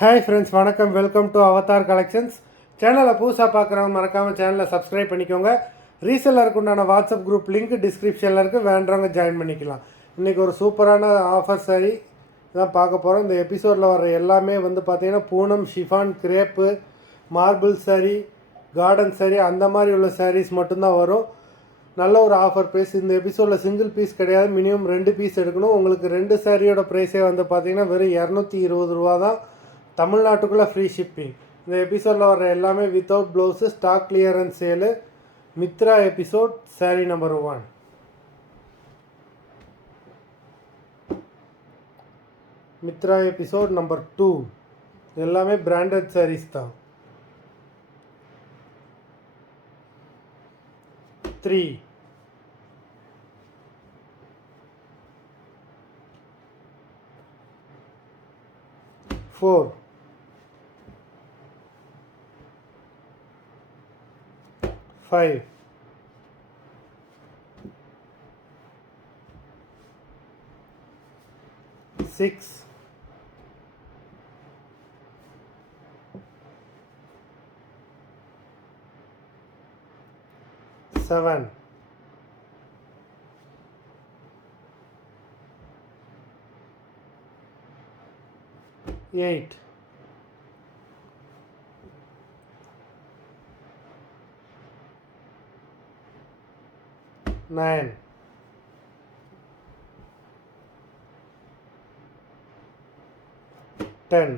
Hi friends, வணக்கம். Welcome to Avatar collections. சேனலை புதுசாக பார்க்குறவங்க மறக்காமல் சேனலை சப்ஸ்கிரைப் பண்ணிக்கோங்க. ரீசெல்லருக்கு உண்டான வாட்ஸ்அப் குரூப் லிங்க் டிஸ்கிரிப்ஷனில் இருக்குது, வேண்டவங்க ஜாயின் பண்ணிக்கலாம். இன்றைக்கி ஒரு சூப்பரான ஆஃபர் சாரி தான் பார்க்க போகிறோம். இந்த எபிசோடில் வர எல்லாமே பார்த்திங்கன்னா Poonam, chiffon, crepe, marble sorry, garden sorry அந்த மாதிரி உள்ள சாரீஸ் மட்டும்தான் வரும். நல்ல ஒரு ஆஃபர் ப்ரைஸ். இந்த எபிசோடில் சிங்கிள் பீஸ் கிடையாது, மினிமம் 2 பீஸ் எடுக்கணும். உங்களுக்கு 2 சாரியோட ப்ரைஸே பார்த்திங்கன்னா வெறும் 220 ரூபா தான். தமிழ்நாட்டுக்குள்ளே ஃப்ரீ ஷிப்பிங். இந்த எபிசோடில் வர எல்லாமே without blouse, stock clearance sale. Mitra episode sari number 1. Mitra episode number 2 எல்லாமே பிராண்டட் சாரீஸ் தான். 3, 4, 5, 6, 7, 8, 9, 10,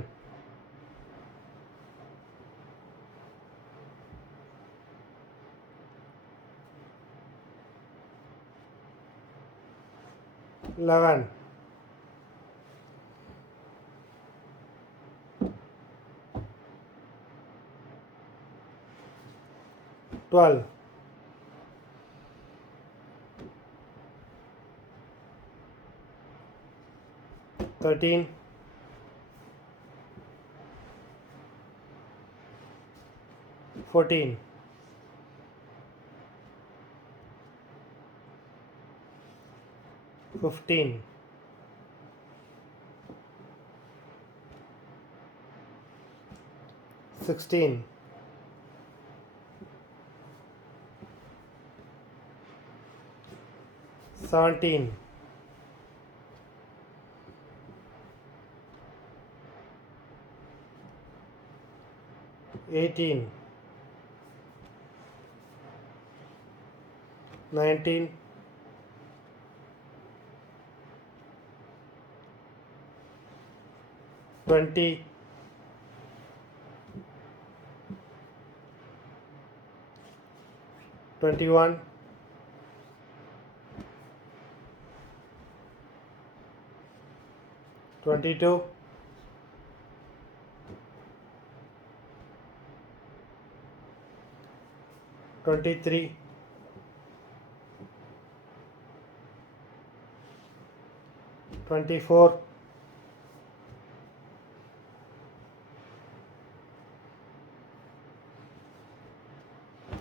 11, 12, 13, 14, 15, 16, 17, 18, 19, 20, 21, 22, 23, 24,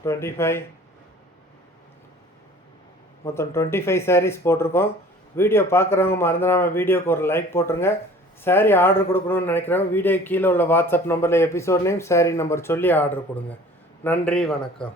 25. மொத்தம் 25 சாரீஸ் போட்டிருக்கோம். வீடியோ பார்க்குறவங்க மறந்துடாமல் வீடியோக்கு ஒரு லைக் போட்டுருங்க. சாரீ ஆர்டர் கொடுக்கணும்னு நினைக்கிறவங்க வீடியோ கீழே உள்ள வாட்ஸ்அப் நம்பரில் எபிசோட் நேம், சாரீ நம்பர் சொல்லி ஆர்டர் கொடுங்க. நன்றி, வணக்கம்.